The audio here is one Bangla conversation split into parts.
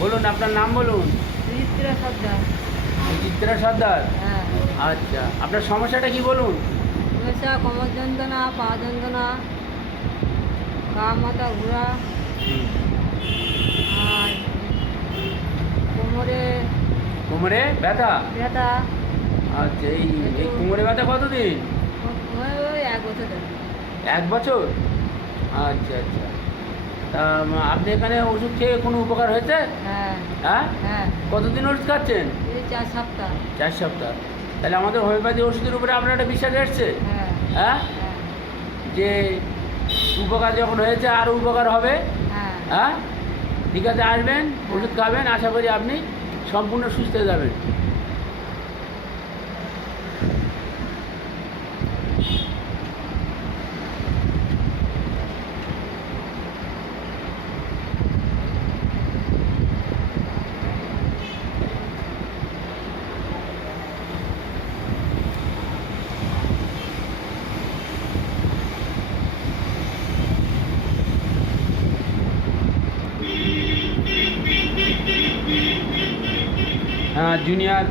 বলুন আপনার নাম বলুন। সুচিত্রা সর্দার। চিত্রা সর্দার। হ্যাঁ। আচ্ছা, আপনার সমস্যাটা কি বলুন? সমস্যা কোমর যন্ত্রণা, পা যন্ত্রণা, গা মাথা ঘোরা, আর কোমরে কোমরে ব্যথা। ব্যথা। আচ্ছা, এই কোমরে ব্যথা কতদিন? ওই 1 বছর ধরে। 1 বছর। আচ্ছা আচ্ছা, তা আপনি এখানে ওষুধ খেয়ে কোনো উপকার হয়েছে? হ্যাঁ। হ্যাঁ, হ্যাঁ। কতদিন ওষুধ খাচ্ছেন? এই 4 সপ্তাহ। 4 সপ্তাহ। তাহলে আমাদের হোমিওপ্যাথি ওষুধের উপরে আপনার একটা বিশ্বাস এসছে? হ্যাঁ। হ্যাঁ, হ্যাঁ। যে উপকার যখন হয়েছে আরও উপকার হবে। হ্যাঁ। হ্যাঁ, ঠিক আছে, আসবেন, ওষুধ খাবেন, আশা করি আপনি সম্পূর্ণ সুস্থ হয়ে যাবেন। জুনিয়র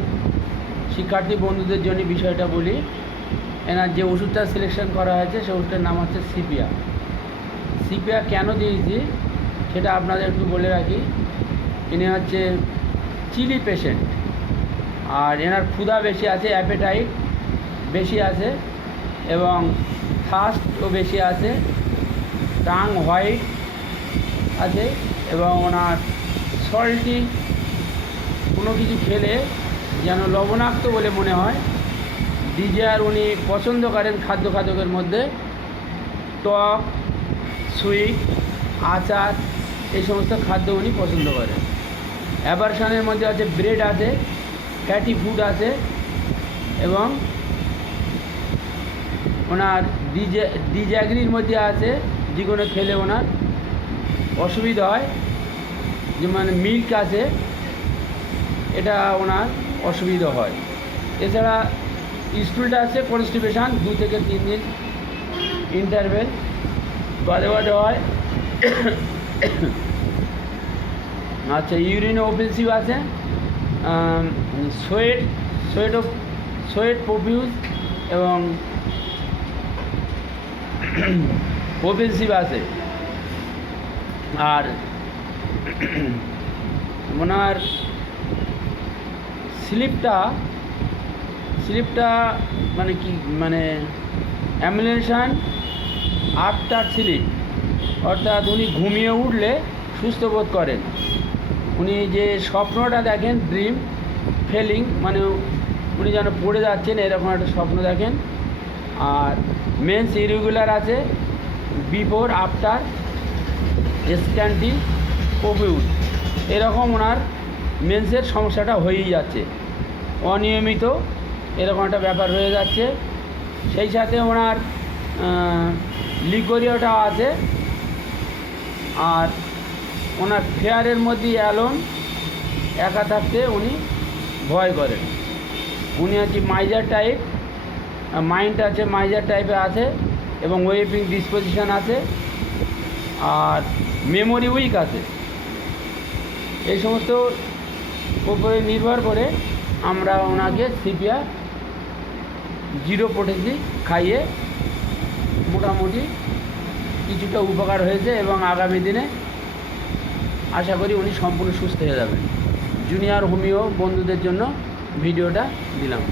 শিক্ষার্থী বন্ধুদের জন্য বিষয়টা বলি। এনার যে ওষুধটা সিলেকশন করা হয়েছে সে ওষুধটার নাম হচ্ছে সিপিয়া। সিপিয়া কেন দিয়েছি সেটা আপনাদের একটু বলে রাখি। ইনি হচ্ছে চিলি পেশেন্ট, আর এনার ক্ষুধা বেশি আছে, অ্যাপেটাইট বেশি আছে, এবং থার্স্টও বেশি আছে, টাং হোয়াইট আছে, এবং ওনার সল্টি কোনো কিছু খেলে যেন লবণাক্ত বলে মনে হয়। ডিজায়ার উনি পছন্দ করেন খাদ্যের মধ্যে টক, সুইট, আচার, এই সমস্ত খাদ্য উনি পছন্দ করেন। অ্যাভারশনের মধ্যে আছে ব্রেড আছে, ফ্যাটি ফুড আছে, এবং ওনার ডিজ্যাগ্রির মধ্যে আছে, যেগুলো খেলে ওনার অসুবিধা হয়, যেমন মিল্ক আছে, এটা ওনার অসুবিধা হয়। এছাড়া স্টুলটা আছে কনস্টিপেশন, 2 থেকে 3 দিন ইন্টারভেল বাদে বাদে হয়। আচ্ছা, ইউরিন অফেন্সিভ আছে, সোয়েট প্রফিউজ এবং অফেন্সিভ আছে। আর ওনার স্লিপটা মানে কি, মানে অ্যাম্বুলেশন আফটার স্লিপ, অর্থাৎ উনি ঘুমিয়ে উঠলে সুস্থ বোধ করেন। উনি যে স্বপ্নটা দেখেন, ড্রিম ফেলিং, মানে উনি যেন পড়ে যাচ্ছেন এরকম একটা স্বপ্ন দেখেন। আর মেন্স ইরেগুলার আছে, বিফোর আফটার স্ক্যান্টি প্রফিউজ, এরকম ওনার মেন্সের সমস্যাটা হয়েই যাচ্ছে, অনিয়মিত এরকম একটা ব্যাপার হয়ে যাচ্ছে। সেই সাথে ওনার লিকোরিয়াটাও আছে, আর ওনার ফেয়ারের মধ্যে অ্যালোন, একা থাকতে উনি ভয় করেন। উনি হচ্ছে মাইজার টাইপ, মাইন্ড আছে মাইজার টাইপে আছে, এবং ওয়েপিং ডিসপোজিশন আছে, আর মেমোরি উইক আছে। এই সমস্ত উপরে নির্ভর করে আমরা ওনাকে সিপিয়া 0 পোটেন্সি খাইয়ে মোটামুটি কিছুটা উপকার হয়েছে, এবং আগামী দিনে আশা করি উনি সম্পূর্ণ সুস্থ হয়ে যাবেন। জুনিয়র হোমিও বন্ধুদের জন্য ভিডিওটা দিলাম।